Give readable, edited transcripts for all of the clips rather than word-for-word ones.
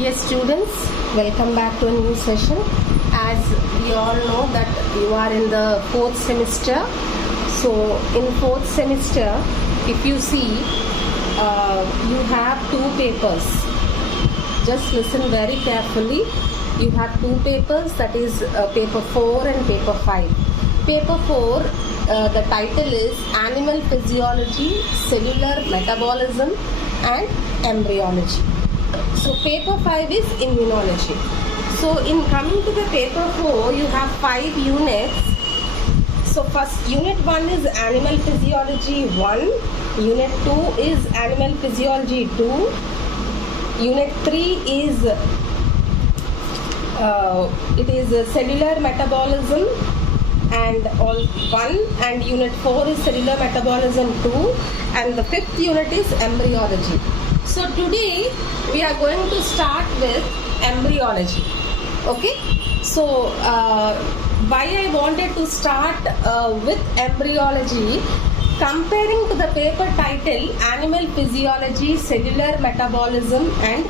Yes, students, welcome back to a new session. As we all know that you are in the fourth semester. So in fourth semester, if you see, you have two papers. Just listen very carefully. You have two papers, that is paper 4 and paper 5. Paper 4, the title is Animal Physiology, Cellular Metabolism and Embryology. So paper 5 is Immunology. So in coming to the paper 4, you have 5 units. So first unit 1 is Animal Physiology 1, unit 2 is Animal Physiology 2, unit 3 is it is Cellular Metabolism and all 1, and unit 4 is Cellular Metabolism 2, and the 5th unit is Embryology. So today we are going to start with embryology. Okay, so why I wanted to start with embryology, comparing to the paper title Animal Physiology, Cellular Metabolism and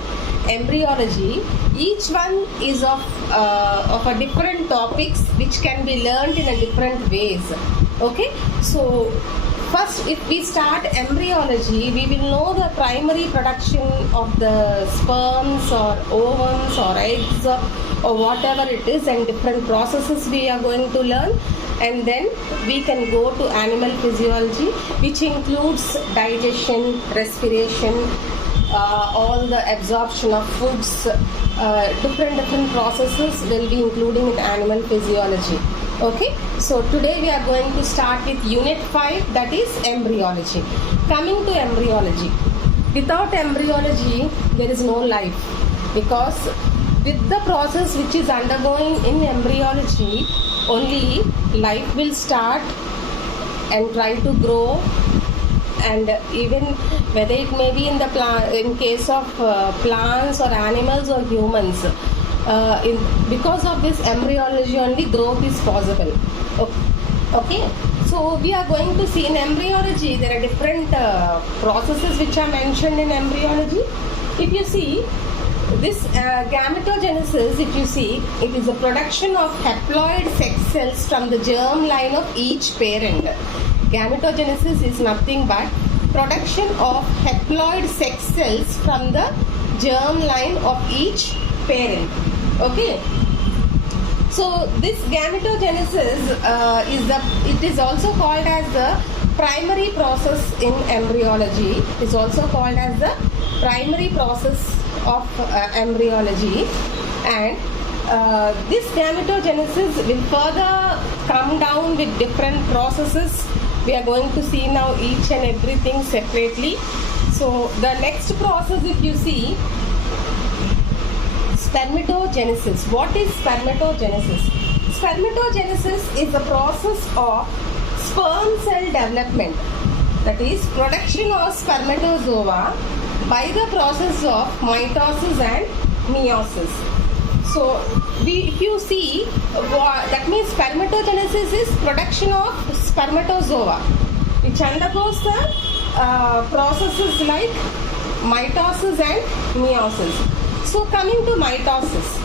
Embryology, each one is of a different topics which can be learned in a different ways. Okay, so first, if we start embryology, we will know the primary production of the sperms or ovums or eggs or whatever it is, and different processes we are going to learn. And then we can go to animal physiology, which includes digestion, respiration, all the absorption of foods, different processes will be including in animal physiology. Okay, so today we are going to start with unit 5, that is embryology. Coming to embryology, without embryology there is no life, because with the process which is undergoing in embryology, only life will start and try to grow. And even whether it may be in the in case of plants or animals or humans, because of this embryology only growth is possible. Okay, so we are going to see in embryology there are different processes which are mentioned in embryology. If you see this gametogenesis, if you see, it is a production of haploid sex cells from the germ line of each parent. Gametogenesis is nothing but production of haploid sex cells from the germ line of each parent. Okay, so this gametogenesis it is also called as the primary process in embryology. It is also called as the primary process of embryology, and this gametogenesis will further come down with different processes. We are going to see now each and everything separately. So the next process, if you see, spermatogenesis. What is spermatogenesis? Spermatogenesis is the process of sperm cell development, that is production of spermatozoa by the process of mitosis and meiosis. So if you see, that means spermatogenesis is production of spermatozoa which undergoes the processes like mitosis and meiosis. So coming to mitosis.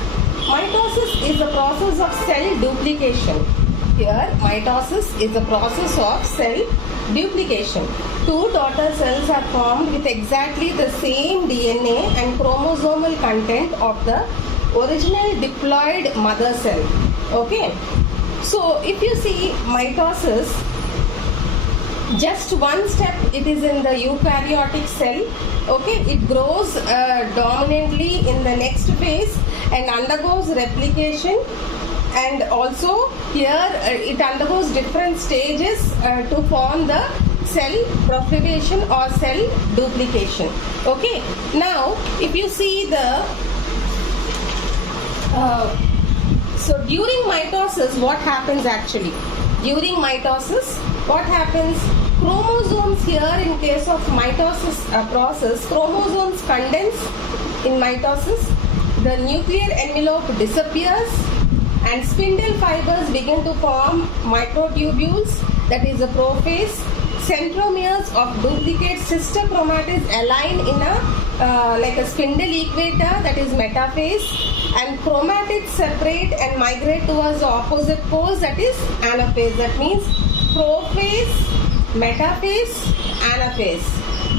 Mitosis is the process of cell duplication. Here mitosis is the process of cell duplication. Two daughter cells are formed with exactly the same DNA and chromosomal content of the original diploid mother cell. Okay, so if you see mitosis, just one step it is in the eukaryotic cell. Okay, it grows dominantly in the next phase and undergoes replication, and also here it undergoes different stages to form the cell proliferation or cell duplication. Okay, now if you see the so during mitosis, what happens actually? During mitosis, what happens? Chromosomes here, in case of mitosis process, chromosomes condense in mitosis, the nuclear envelope disappears, and spindle fibers begin to form microtubules, that is the prophase. centromeres of duplicate sister chromatids align in a like a spindle equator, that is metaphase, and chromatids separate and migrate towards the opposite poles, that is anaphase. That means prophase, metaphase, anaphase.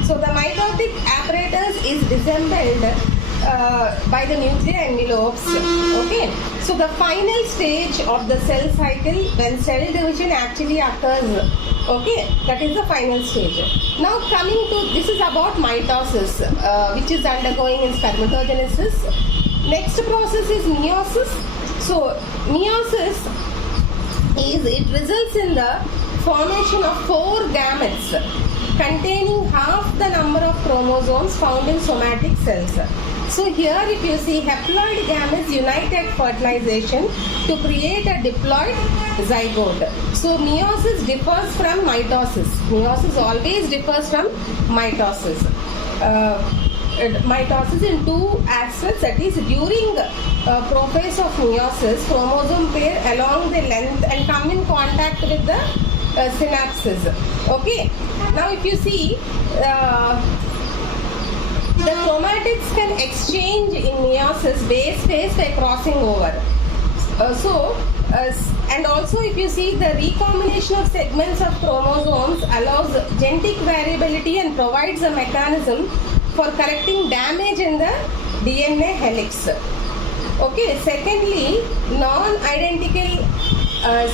So the mitotic apparatus is disassembled by the nuclear envelopes. Okay, so the final stage of the cell cycle, when cell division actually occurs, okay, that is the final stage. Now coming to, this is about mitosis, which is undergoing in spermatogenesis. Next process is meiosis. So meiosis is, it results in the formation of 4 gametes containing half the number of chromosomes found in somatic cells. So here if you see, haploid gametes unite at fertilization to create a diploid zygote. So meiosis differs from mitosis. Meiosis always differs from mitosis. Mitosis in 2 aspects, that is during prophase of meiosis, chromosome pair along the length and come in contact with the synapses. Okay, now if you see, the chromatids can exchange in meiosis base phase by crossing over. And also if you see, the recombination of segments of chromosomes allows genetic variability and provides a mechanism for correcting damage in the DNA helix. Okay, secondly, non-identical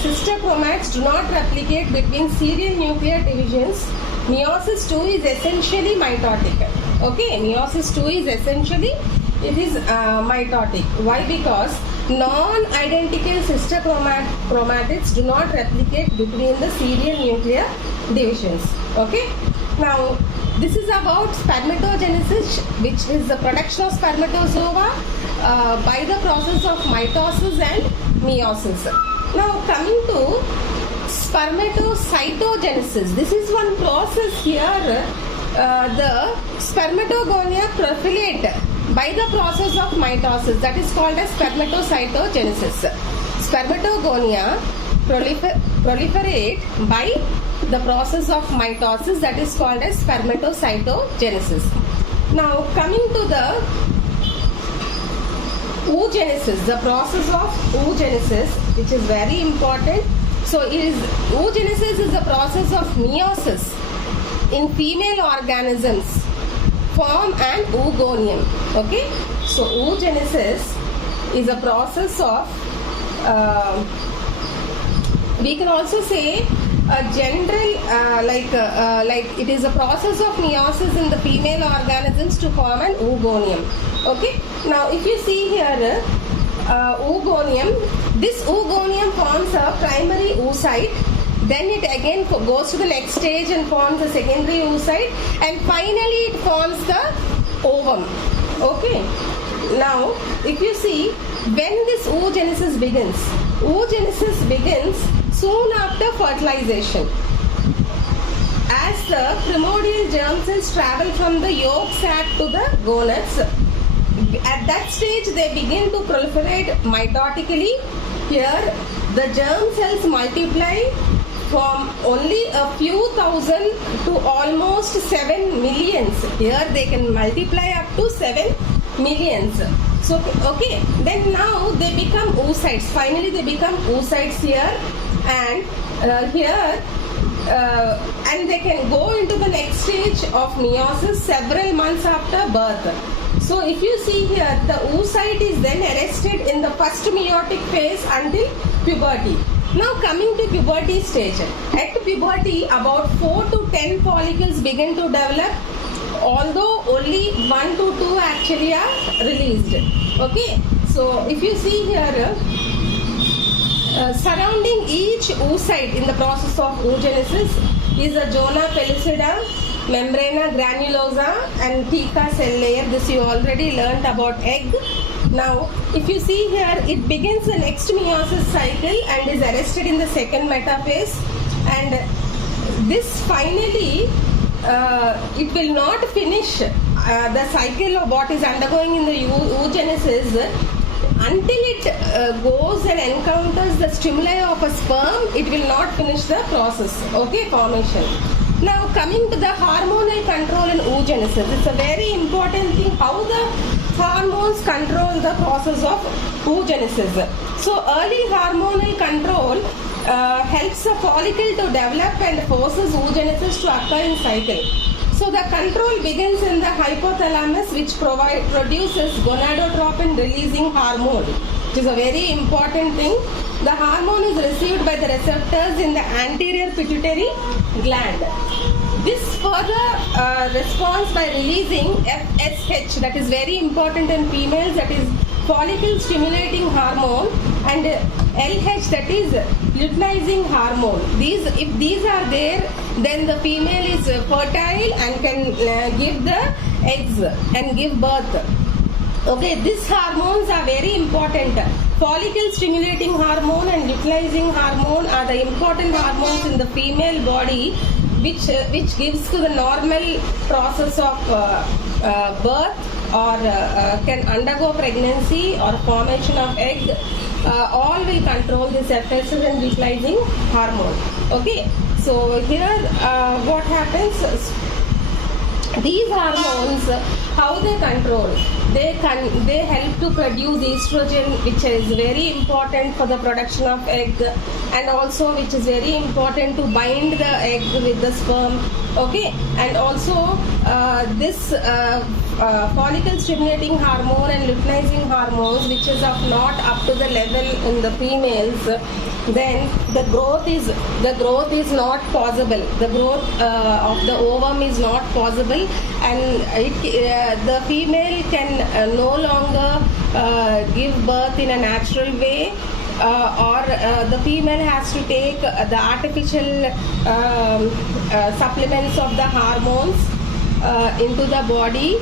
sister chromates do not replicate between serial nuclear divisions. Meiosis 2 is essentially mitotic. Okay, meiosis 2 is essentially, it is mitotic. Why? Because non-identical sister chromatids do not replicate between the serial nuclear divisions. Okay, now this is about spermatogenesis, which is the production of spermatozoa by the process of mitosis and meiosis. Now coming to spermatocytogenesis, this is one process here. The spermatogonia proliferate by the process of mitosis, that is called as spermatocytogenesis. Spermatogonia proliferate by the process of mitosis, that is called as spermatocytogenesis. Now coming to the oogenesis, the process of oogenesis, which is very important. So oogenesis is the process of meiosis in female organisms form an oogonium. Okay, so oogenesis is a process of we can also say a general like it is a process of meiosis in the female organisms to form an oogonium. Okay, now if you see here oogonium, this oogonium forms a primary oocyte, then it again goes to the next stage and forms a secondary oocyte, and finally it forms the ovum. Okay, now if you see, when this oogenesis begins soon after fertilization. As the primordial germ cells travel from the yolk sac to the gonads, at that stage they begin to proliferate mitotically. Here the germ cells multiply from only a few thousand to almost 7 millions. Here they can multiply up to 7 millions. So okay, then now they become oocytes. Finally they become oocytes here, and here and they can go into the next stage of meiosis several months after birth. So if you see here, the oocyte is then arrested in the first meiotic phase until puberty. Now coming to puberty stage. At puberty, about 4 to 10 follicles begin to develop, although only 1 to 2 actually are released. Okay, so if you see here, surrounding each oocyte in the process of oogenesis is a zona pellucida, membrana granulosa and theca cell layer. This you already learnt about egg. Now if you see here, it begins the next meiosis cycle and is arrested in the second metaphase, and this finally it will not finish the cycle of what is undergoing in the oogenesis until it goes and encounters the stimuli of a sperm. It will not finish the process, okay, formation. Now coming to the hormonal control in oogenesis, it's a very important thing how the hormones control the process of oogenesis. So early hormonal control helps the follicle to develop and forces oogenesis to occur in cycle. So the control begins in the hypothalamus, which produces gonadotropin releasing hormone, which is a very important thing. The hormone is received by the receptors in the anterior pituitary gland. This further responds by releasing FSH, that is very important in females, that is follicle stimulating hormone, and LH, that is luteinizing hormone. If these are there, then the female is fertile and can give the eggs and give birth. Okay, these hormones are very important. Follicle stimulating hormone and luteinizing hormone are the important hormones in the female body, which gives to the normal process of birth, or can undergo pregnancy or formation of egg. All will control this FSH and luteinizing hormone. Okay, so here what happens is, these hormones, how they control? They help to produce estrogen, which is very important for the production of egg, and also which is very important to bind the egg with the sperm. Okay, and also this follicle stimulating hormone and luteinizing hormones, which is of not up to the level in the females, then the growth is not possible. The growth of the ovum is not possible, and the female can no longer give birth in a natural way, or the female has to take the artificial supplements of the hormones into the body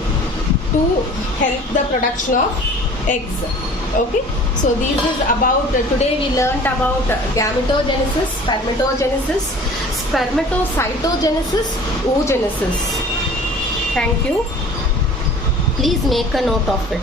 to help the production of eggs. Okay, so this is about, today we learnt about gametogenesis, spermatogenesis, spermatocytogenesis, oogenesis. Thank you. Please make a note of it.